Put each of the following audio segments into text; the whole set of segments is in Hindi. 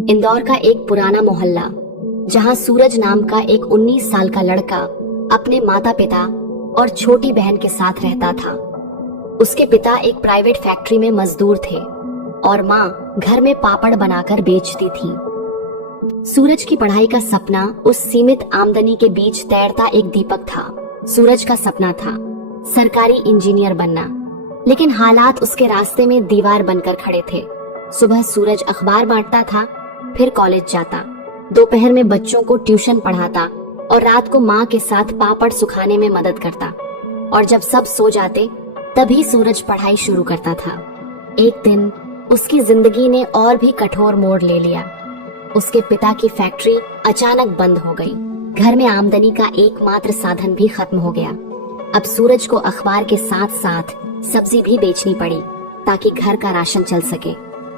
इंदौर का एक पुराना मोहल्ला, जहां सूरज नाम का एक 19 साल का लड़का अपने माता पिता और छोटी बहन के साथ रहता था। उसके पिता एक प्राइवेट फैक्ट्री में मजदूर थे और माँ घर में पापड़ बनाकर बेचती थी। सूरज की पढ़ाई का सपना उस सीमित आमदनी के बीच तैरता एक दीपक था। सूरज का सपना था सरकारी इंजीनियर बनना, लेकिन हालात उसके रास्ते में दीवार बनकर खड़े थे। सुबह सूरज अखबार बांटता था, फिर कॉलेज जाता, दोपहर में बच्चों को ट्यूशन पढ़ाता और रात को माँ के साथ पापड़ सुखाने में मदद करता। और जब सब सो जाते तभी सूरज पढ़ाई शुरू करता था। एक दिन उसकी जिंदगी ने और भी कठोर मोड़ ले लिया। उसके पिता की फैक्ट्री अचानक बंद हो गई। घर में आमदनी का एकमात्र साधन भी खत्म हो गया। अब सूरज को अखबार के साथ साथ सब्जी भी बेचनी पड़ी ताकि घर का राशन चल सके।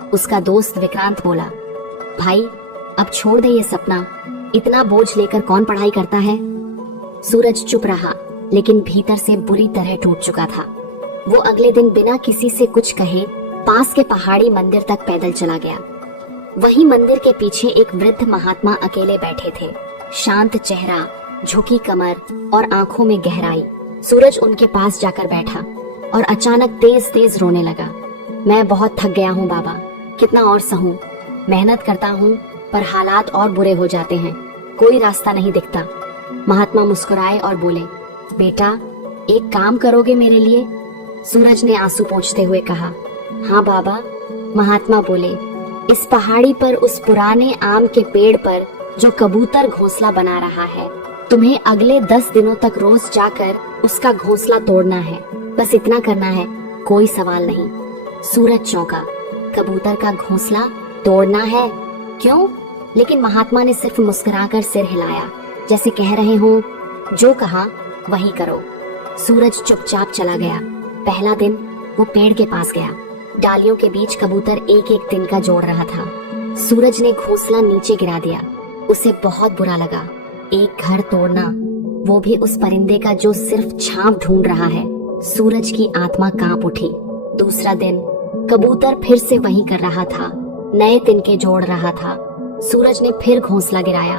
उसका दोस्त विक्रांत बोला, भाई अब छोड़ दे ये सपना, इतना बोझ लेकर कौन पढ़ाई करता है। सूरज चुप रहा, लेकिन भीतर से बुरी तरह टूट चुका था। वो अगले दिन बिना किसी से कुछ कहे पास के पहाड़ी मंदिर तक पैदल चला गया। वहीं मंदिर के पीछे एक वृद्ध महात्मा अकेले बैठे थे, शांत चेहरा, झुकी कमर और आंखों में गहराई। सूरज उनके पास जाकर बैठा और अचानक तेज तेज रोने लगा। मैं बहुत थक गया हूँ बाबा, कितना और सहूं, मेहनत करता हूँ पर हालात और बुरे हो जाते हैं, कोई रास्ता नहीं दिखता। महात्मा मुस्कुराए और बोले, बेटा एक काम करोगे मेरे लिए? सूरज ने आंसू पोंछते हुए कहा, हाँ बाबा। महात्मा बोले, इस पहाड़ी पर उस पुराने आम के पेड़ पर जो कबूतर घोंसला बना रहा है, तुम्हें अगले 10 दिनों तक रोज जाकर उसका घोंसला तोड़ना है। बस इतना करना है, कोई सवाल नहीं। सूरज चौंका, कबूतर का घोंसला तोड़ना है? क्यों? लेकिन महात्मा ने सिर्फ मुस्कुराकर सिर हिलाया, जैसे कह रहे हो जो कहा वही करो। सूरज चुपचाप चला गया। पहला दिन वो पेड़ के पास गया। डालियों के बीच कबूतर एक एक दिन का जोड़ रहा था। सूरज ने घोंसला नीचे गिरा दिया। उसे बहुत बुरा लगा। एक घर तोड़ना, वो भी उस परिंदे का जो सिर्फ छांव ढूंढ रहा है। सूरज की आत्मा कांप उठी। दूसरा दिन कबूतर फिर से वही कर रहा था, नए तिनके जोड़ रहा था। सूरज ने फिर घोंसला गिराया।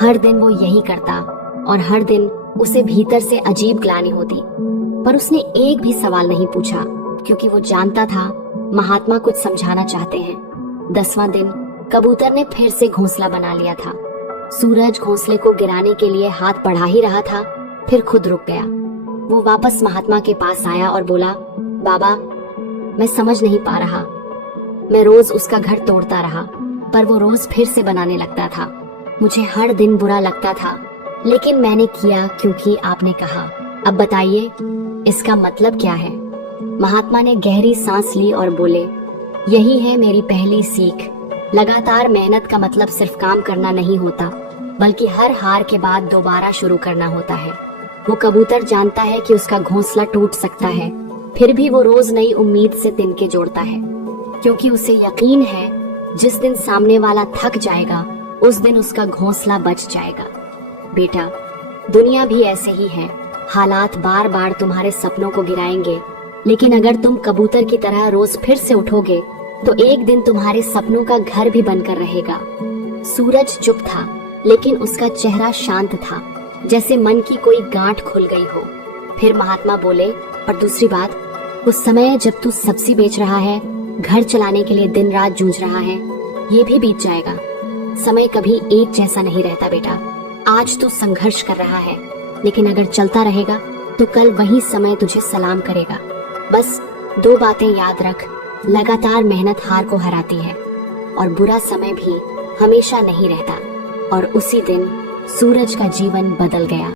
हर दिन वो यही करता और हर दिन उसे भीतर से अजीब ग्लानि होती, पर उसने एक भी सवाल नहीं पूछा, क्योंकि वो जानता था महात्मा कुछ समझाना चाहते हैं। 10वां दिन कबूतर ने फिर से घोंसला बना लिया था। सूरज घोंसले को गिराने के लिए हाथ बढ़ा ही रहा था, फिर खुद रुक गया। वो वापस महात्मा के पास आया और बोला, बाबा मैं समझ नहीं पा रहा। मैं रोज उसका घर तोड़ता रहा, पर वो रोज फिर से बनाने लगता था। मुझे हर दिन बुरा लगता था, लेकिन मैंने किया क्योंकि आपने कहा। अब बताइए इसका मतलब क्या है? महात्मा ने गहरी सांस ली और बोले, यही है मेरी पहली सीख। लगातार मेहनत का मतलब सिर्फ काम करना नहीं होता, बल्कि हर हार के बाद दोबारा शुरू करना होता है। वो कबूतर जानता है कि उसका घोंसला टूट सकता है, फिर भी वो रोज नई उम्मीद से तिनके जोड़ता है, क्योंकि उसे यकीन है जिस दिन सामने वाला थक जाएगा उस दिन उसका घोंसला बच जाएगा। बेटा दुनिया भी ऐसे ही है, हालात बार बार तुम्हारे सपनों को गिराएंगे, लेकिन अगर तुम कबूतर की तरह रोज फिर से उठोगे तो एक दिन तुम्हारे सपनों का घर भी बनकर रहेगा। सूरज चुप था, लेकिन उसका चेहरा शांत था, जैसे मन की कोई गांठ खुल गई हो। फिर महात्मा बोले, और दूसरी बात, उस समय जब तू सब्जी बेच रहा है, घर चलाने के लिए दिन रात जूझ रहा है, ये भी बीत जाएगा। समय कभी एक जैसा नहीं रहता बेटा। आज तू संघर्ष कर रहा है, लेकिन अगर चलता रहेगा तो कल वही समय तुझे सलाम करेगा। बस 2 बातें याद रख, लगातार मेहनत हार को हराती है और बुरा समय भी हमेशा नहीं रहता। और उसी दिन सूरज का जीवन बदल गया।